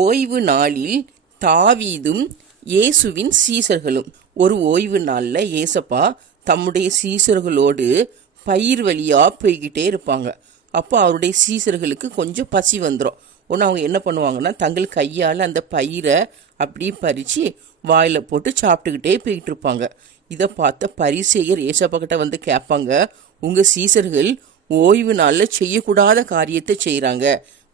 ஓய்வு நாளில் தாவீதும் இயேசுவின் சீசர்களும். ஒரு ஓய்வு நாளில் ஏசப்பா தம்முடைய சீசர்களோடு பயிர் வழியா போய்கிட்டே இருப்பாங்க. அப்போ அவருடைய சீசர்களுக்கு கொஞ்சம் பசி வந்துடும். ஒன்று அவங்க என்ன பண்ணுவாங்கன்னா, தங்கள் கையால் அந்த பயிரை அப்படியே பறித்து வாயில் போட்டு சாப்பிட்டுக்கிட்டே போய்கிட்டு இருப்பாங்க. இதை பார்த்த பரிசேயர் ஏசப்பா கிட்ட வந்து கேட்பாங்க, உங்கள் சீசர்கள் ஓய்வு நாளில் செய்யக்கூடாத காரியத்தை செய்கிறாங்க,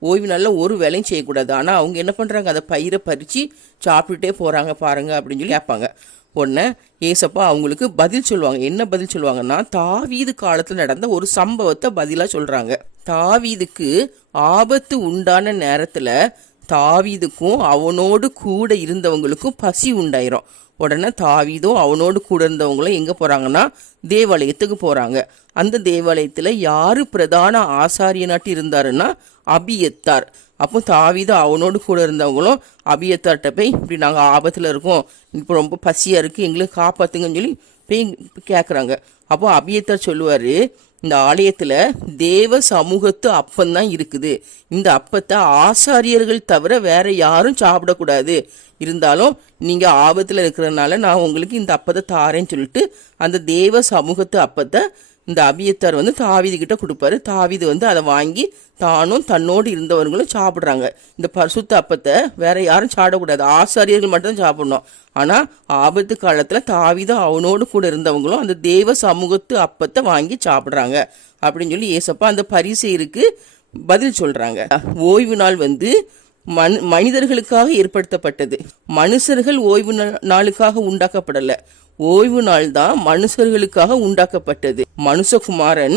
ஓய்வு நாளில் ஒரு வேலையும் செய்யக்கூடாது, ஆனால் அவங்க என்ன பண்ணுறாங்க, அதை பயிரை பறித்து சாப்பிட்டுட்டே போகிறாங்க பாருங்க அப்படின்னு சொல்லி கேட்பாங்க. உடனே ஏசப்பா அவங்களுக்கு பதில் சொல்லுவாங்க. என்ன பதில் சொல்லுவாங்கன்னா, தாவீது காலத்தில் நடந்த ஒரு சம்பவத்தை பதிலாக சொல்கிறாங்க. தாவீதுக்கு ஆபத்து உண்டான நேரத்தில் தாவீதுக்கும் அவனோடு கூட இருந்தவங்களுக்கும் பசி உண்டாயிரும். உடனே தாவீதும் அவனோடு கூட இருந்தவங்களும் எங்கே போகிறாங்கன்னா, தேவாலயத்துக்கு போகிறாங்க. அந்த தேவாலயத்தில் யார் பிரதான ஆசாரியனாட்டி இருந்தாருன்னா அபியத்தார். அப்போ தாவீதும் அவனோடு கூட இருந்தவங்களும் அபியத்தார்கிட்ட போய், இப்படி நாங்கள் ஆபத்தில் இருக்கோம், இப்போ ரொம்ப பசியாக இருக்குது, எங்களுக்கு காப்பாற்றுங்கன்னு சொல்லி போய் கேட்குறாங்க. அப்போ அபியத்தார் சொல்லுவார், இந்த ஆலயத்தில் தேவ சமூகத்து அப்பந்தான் இருக்குது, இந்த அப்பத்தை ஆசாரியர்கள் தவிர வேற யாரும் சாப்பிடக்கூடாது, இருந்தாலும் நீங்கள் ஆபத்தில் இருக்கிறதுனால நான் உங்களுக்கு இந்த அப்பத்தை தாரேன்னு சொல்லிட்டு அந்த தேவ சமூகத்து அப்பத்தை இந்த அபியத்தார் வந்து தாவீது கிட்ட கொடுப்பாரு. தாவீது வந்து அதை வாங்கி தானும் தன்னோடு இருந்தவர்களும் சாப்பிட்றாங்க. இந்த பரிசுத்த அப்பத்தை வேற யாரும் சாப்பிடக்கூடாது, ஆசாரியர்கள் மட்டும் சாப்பிடணும். ஆனால் ஆபத்து காலத்தில் தாவீதும் அவனோடு கூட இருந்தவங்களும் அந்த தேவ சமூகத்து அப்பத்தை வாங்கி சாப்பிட்றாங்க அப்படின்னு சொல்லி ஏசப்பா அந்த பரிசேயருக்கு பதில் சொல்றாங்க. ஓய்வு நாள் வந்து மனிதர்களுக்காக ஏற்படுத்தப்பட்டது, மனுஷர்கள் ஓய்வு நாளுக்காக உண்டாக்கப்படல. ஓய்வு நாள் தான் மனுஷர்களுக்காக உண்டாக்கப்பட்டது. மனுஷகுமாரன்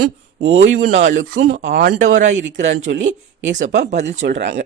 ஓய்வு நாளுக்கும் ஆண்டவராய் இருக்கிறான்னு சொல்லி ஏசப்பா பதில் சொல்றாங்க.